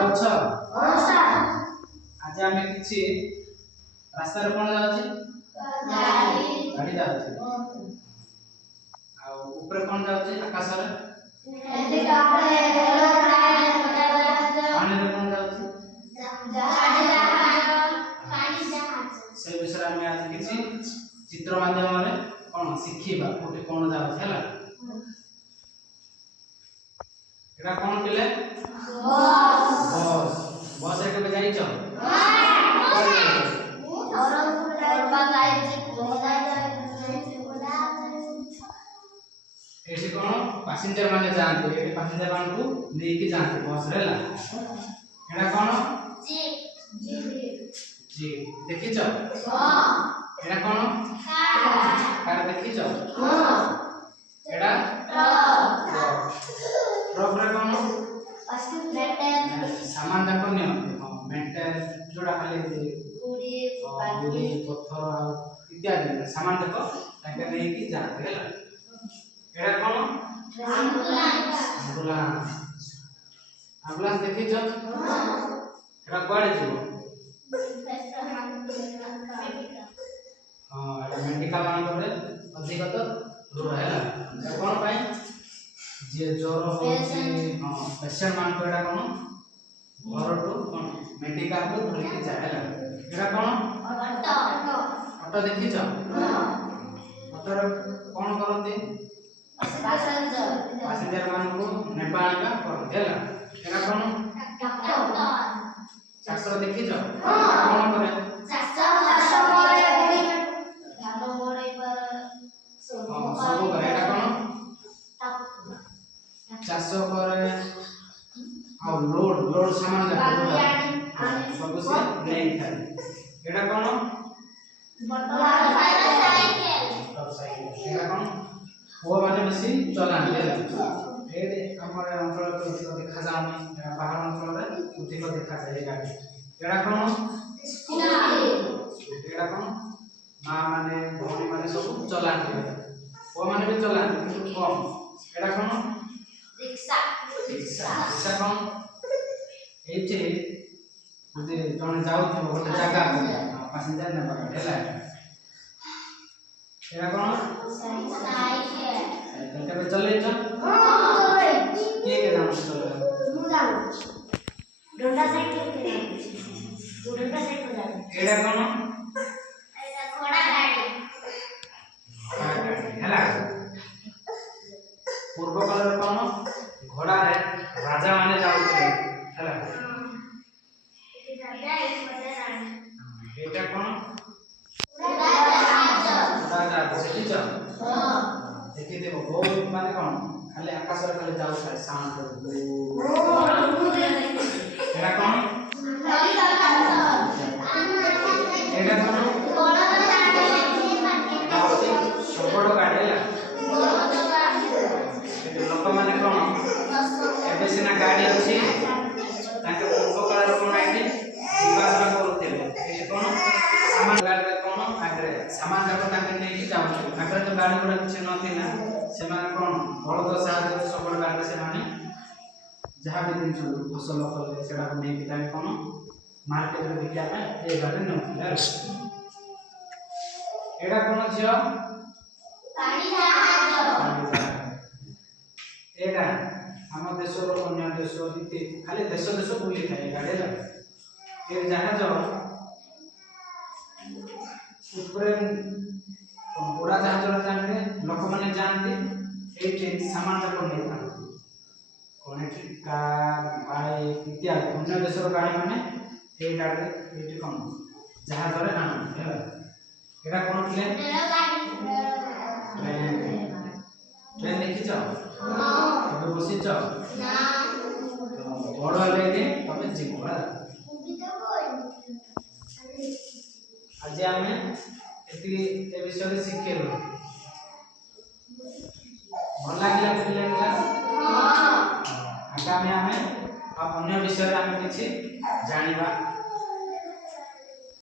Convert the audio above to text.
अच्छा हां सर आज हमें किछि रास्ता रे कोन जाउची गाड़ी जाउची आ ऊपर कोन जाउची आकाश रे हेलीकॉप्टर पानी रे कोन जाउची पानी जहाज से विषय हमें आज किछि चित्र माध्यम रे कोन सिखिबा कोटे कोन जाउची हला एटा कोन पिले बस बस रे कबे जाई छ एठी कोन पैसेंजर माने जानते एठी पैसेंजर मान को लेके जानते बस रे ला एटा कोन जी देखि छ हां एटा कोन कार देखि छ हां एटा ट्रक रे कोन सामान जाको नियो मेंटेन जोड़ा खाली गुड़ी पत्थर इत्यादि सामान जाको ताके नै की जानते हैला एटा कोन एम्बुलेंस देखि छ एटा कोडे जीवो हां एटा मेडिकल मान करे अधिक तो दूर हैला कोन पाई जे जोर होची हां पेशेंट मान को एटा कोन घर टू कोन मेडिकल को धरि के जाय हैला एटा कोन ऑटो देखि छ ऑटो रे कोन करते पैसेंजर मान को नेपाल का करते हैला एटा कोन शास्त्र देखि छ कोन करे शास्त्र मोरे गुडी गानो मोरे पर सब करे एटा कोन चासो करे आ लोड सामान जा सब से नहीं था एटा कोन मोटरसाइकिल एटा कोन वो माने बेसी चलान देला एडे हमर अंचल तो देखा जाउनी बाहर अंचल रे अधिक देखा जाय गाड़ी एटा कोन स्कूटी एटा कोन मां माने भौणी माने सब चलान देला वो माने भी चलान किंतु कम एटा कोन रिक्शा कोन एचे जे जण जाउ छ गोटे जगह पैसेंजर ने पकड़ हैला एटा कोन साइकिल केबे चले छ के जान चले मु जाऊ डोंडा साइकिल के डोंडा साइकिल जाऊ एटा कोन एटा घोड़ा गाड़ी हैला पूर्व काल रे कोन घोड़ा रे राजा माने जाउଥିଲେ हैला एटी राजा एटी रानी एटा कोन राजा सेठी छ हां देखि देबो बहुत माने कोन खाली आकाश रे खाली जाउ छै साउंड एटा कोन एटा कोन सबड़ गाड़ी ला लोक माने कोन एबे सिना गाड़ी अछि ताके उपकार कोन आइडी विकास करथेले ए कोन सामान गाड़ी कोन आगरे सामान जाको ताके नै कि जाउ आगरे तो गाड़ी गुडा किछ नथि ना से माने कोन बळद साहाय्य सबड़ गाड़ी से माने जहां भी दिन फसल करे सेडा नै कि ताके कोन मार्केट रे बिका पे ए गाड़ी न एडा कोन छियो पानी जहाज एडा हम देश रो अन्य देश इति खाली देश बुली थाए गाड़ी ला ए जहाज ऊपर उड़ा जहाज रा जानते लोक माने जानते एठी सामान तक नै था कोने कार बाइक इत्यादि अन्य देश रो गाड़ी माने ए गाड़ी एठी कोन जहाज रे आन हैला एडा कोन प्लेन ट्रेन देखि छ तबे बसि छ ना बड़ ले दे तबे जीवा आज हमें एति ए विषय शिखेलो भल लागला पिले क्लास हां आगामी हमें अन्य विषय हमें किछि जानिबा